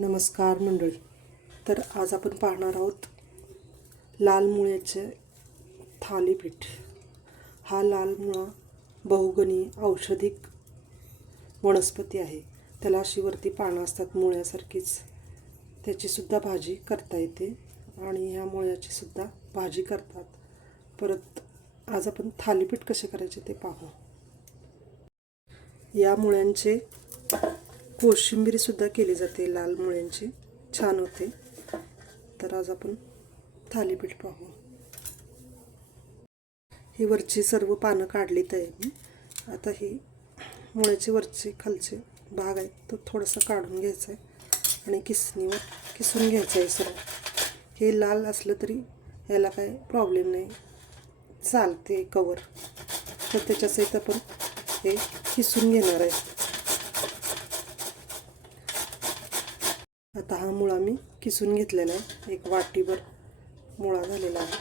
नमस्कार मंडळी. तर आज आपण पाहणार आहोत लाल मुळ्याचे थालीपीठ. हा लाल मुळा बहुगणी औषधिक वनस्पती आहे. त्याला अशी वरती पानं असतात मुळ्यासारखीच. त्याचीसुद्धा भाजी करता येते आणि ह्या मुळ्याची सुद्धा भाजी करतात. परत आज आपण थालीपीठ कसे करायचे ते पाहू. या मुळ्यांचे कोशिंबीरसुद्धा केली जाते लाल मुळ्यांची. छान होते. तर आज आपण थालीपीठ पाहू. ही वरची सर्व पानं काढलीत आहे मी. आता ही मुळ्याचे वरचे खालचे भाग आहेत तो थोडासा काढून घ्यायचा आहे आणि किसणीवर किसून घ्यायचं आहे सर्व. हे लाल असलं तरी याला काय प्रॉब्लेम नाही. चालते कवर तर त्याच्यासहित आपण हे किसून घेणार आहे. आता हा मुळा मी किसून घेतलेला आहे एक वाटीभर मुळा झालेला आहे.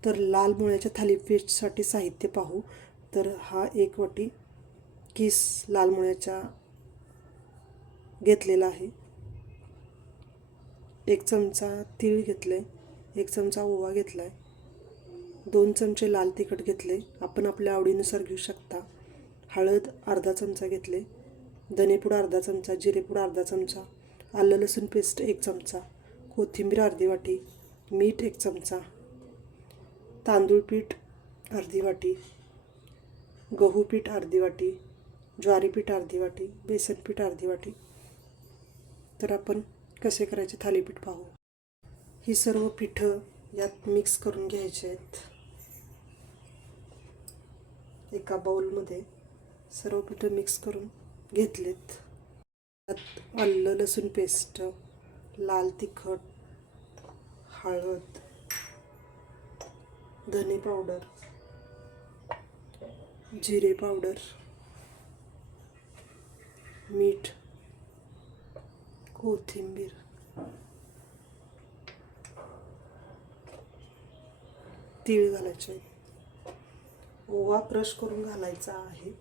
तर लाल मुळ्याच्या थालीपीठसाठी साहित्य पाहू. तर हा एक वाटी किस लाल मुळ्याच्या घेतलेला आहे. एक चमचा तीळ घेतले एक चमचा ओवा घेतला आहे दोन चमचे लाल तिखट घेतले आपण आपल्या आवडीनुसार घेऊ शकता. हळद अर्धा चमचा घेतले धनेपूड अर्धा चमचा जिरेपूड अर्धा चमचा आलं लसूण पेस्ट एक चमचा कोथिंबीर अर्धी वाटी मीठ एक चमचा तांदूळ पीठ अर्धी वाटी गहू पीठ अर्धी वाटी ज्वारी पीठ अर्धी वाटी बेसन पीठ अर्धी वाटी. तर आपण कसे करायचे थालीपीठ पाहू. ही सर्व पिठं यात मिक्स करून घ्यायचे आहेत. एका बाउलमध्ये सर्व पिठं मिक्स करून घेतलेत. त्यात आलं लसूण पेस्ट लाल तिखट हळद धने पावडर जिरे पावडर मीठ कोथिंबीर. तीळ घालायचे. ओवा क्रश करून घालायचा आहे.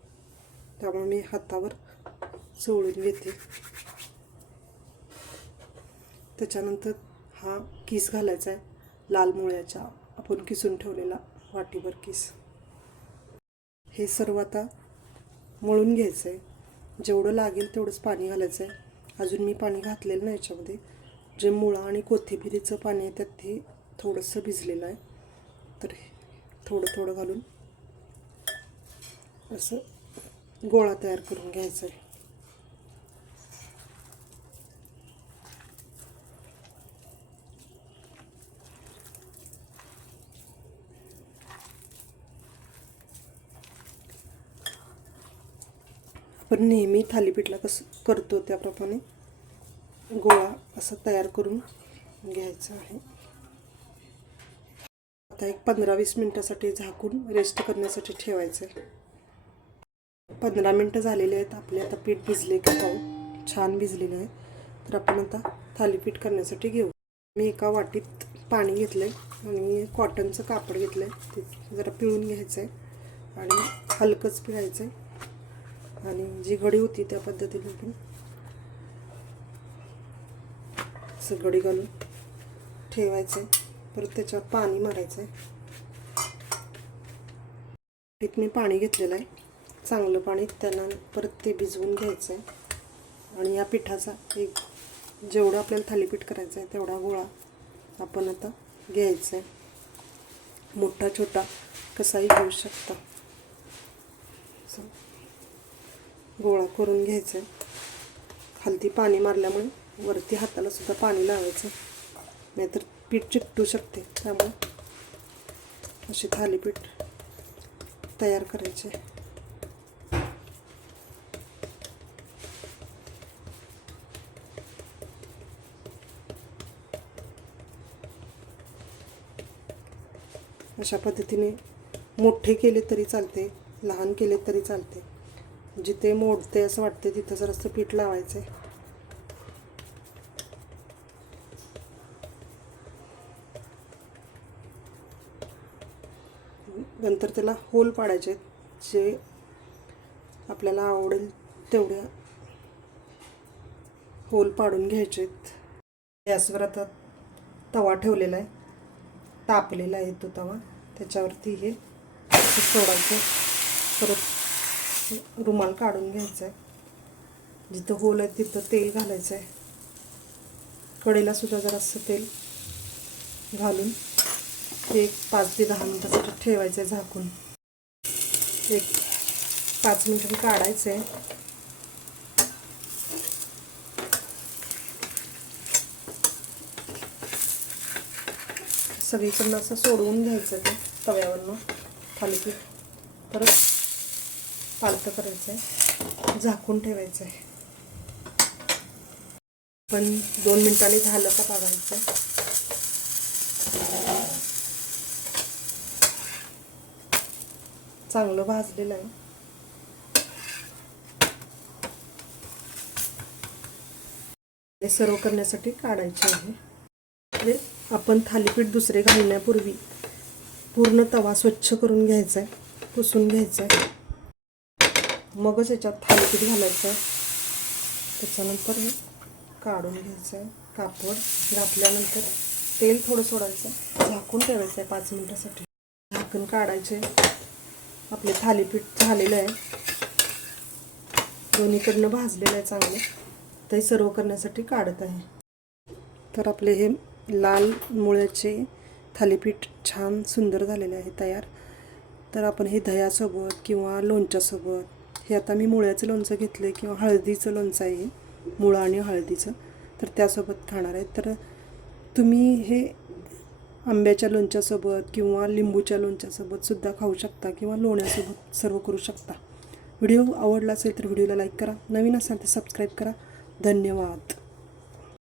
त्यामुळे मी हातावर चोळून घेते. त्याच्यानंतर हा किस घालायचा आहे लाल मुळ्याच्या आपण किसून ठेवलेला वाटीभर किस. हे सर्व आता मळून घ्यायचं आहे जेवढं लागेल तेवढंच पाणी घालायचं आहे अजून मी पाणी घातलेलं नाही याच्यामध्ये. जे मुळा आणि कोथिंबिरीचं पाणी आहे त्यात ते थोडंसं भिजलेलं आहे. तर थोडं थोडं घालून असं गोळा तयार करून घ्यायचा आहे. आपण नेहमी थालीपीठला कसं करतो त्याप्रमाणे गोळा असा तयार करून घ्यायचा आहे. आता एक पंधरा वीस मिनटासाठी झाकून रेस्ट करण्यासाठी ठेवायचं आहे. पंधरा मिनटं झालेले आहेत. आपले आता पीठ भिजले का पाहू छान भिजलेलं आहे. तर आपण आता थालीपीठ करण्यासाठी घेऊ. मी एका वाटीत पाणी घेतलं आहे आणि कॉटनचं कापड घेतलं आहे ते जरा पिळून घ्यायचं आहे आणि हलकंच पिळायचं आहे आणि जी घडी होती त्या पद्धतीने आपण असं घडी घालून ठेवायचं आहे परत त्याच्यावर पाणी मारायचं आहे पीठ मी पाणी घेतलेलं आहे. चांगलं पाणी त्यांना परत ते भिजवून घ्यायचं आहे आणि या पिठाचा एक जेवढं आपल्याला थालीपीठ करायचं आहे तेवढा गोळा आपण आता घ्यायचा आहे मोठा छोटा कसाही घेऊ शकता. असं गोळा करून घ्यायचा आहे खालती पाणी मारल्यामुळे वरती हाताला सुद्धा पाणी लावायचं नाहीतर पीठ चिकटू शकते. त्यामुळे असे थालीपीठ तयार करायचे अशा पद्धतीने मोठे केले तरी चालते लहान केले तरी चालते. जिथे मोडते असं वाटते तिथं जरासं पीठ लावायचं आहे नंतर त्याला होल पाडायचे जे आपल्याला आवडेल तेवढ्या होल पाडून घ्यायचे गॅसवर आता तवा ठेवलेला आहे. तापलेला आहे तो तवा. त्याच्यावरती हे सोडायचं. परत रुमाल काढून घ्यायचा आहे जिथं होल आहे तिथं तेल घालायचं आहे कडेला सुद्धा जरासं तेल घालून ते एक पाच ते दहा मिनटासाठी ठेवायचं आहे झाकून. एक पाच मिनिटं काढायचं आहे सगळीकडनं असं सोडवून घ्यायचं ते. तव्यावरनं थालीपीठ परत पालतं करायचं आहे झाकून ठेवायचं आहे पण दोन मिनिटांनी झालं का बघायचं चांगलं भाजलेलं आहे. हे सर्व करण्यासाठी काढायचे आहे. आपण थालीपीठ दुसरे घालण्यापूर्वी पूर्ण तवा स्वच्छ करून घ्यायचा आहे पुसून घ्यायचा आहे मगच याच्यात थालीपीठ घालायचं आहे त्याच्यानंतर हे काढून घ्यायचं आहे कापड घातल्यानंतर तेल थोडं सोडायचं झाकून ठेवायचं आहे पाच मिनटासाठी. झाकण काढायचे. आपले थालीपीठ झालेलं आहे. दोन्हीकडनं भाजलेलं आहे चांगलं. ते सर्व करण्यासाठी काढत आहे. तर आपले हे लाल मुळ्याचे थालीपीठ छान सुंदर झालेले आहे तयार. तर आपण हे दह्यासोबत किंवा लोणच्यासोबत हे आता मी मुळ्याचं लोणचं घेतलं आहे किंवा हळदीचं लोणचं आहे मुळं आणि हळदीचं तर त्यासोबत खाणार आहे. तर तुम्ही हे आंब्याच्या लोणच्यासोबत किंवा लिंबूच्या लोणच्यासोबत सुद्धा खाऊ शकता किंवा लोण्यासोबत सर्व करू शकता. व्हिडिओ आवडला असेल तर व्हिडिओला लाईक करा. नवीन असाल तर सबस्क्राईब करा. धन्यवाद.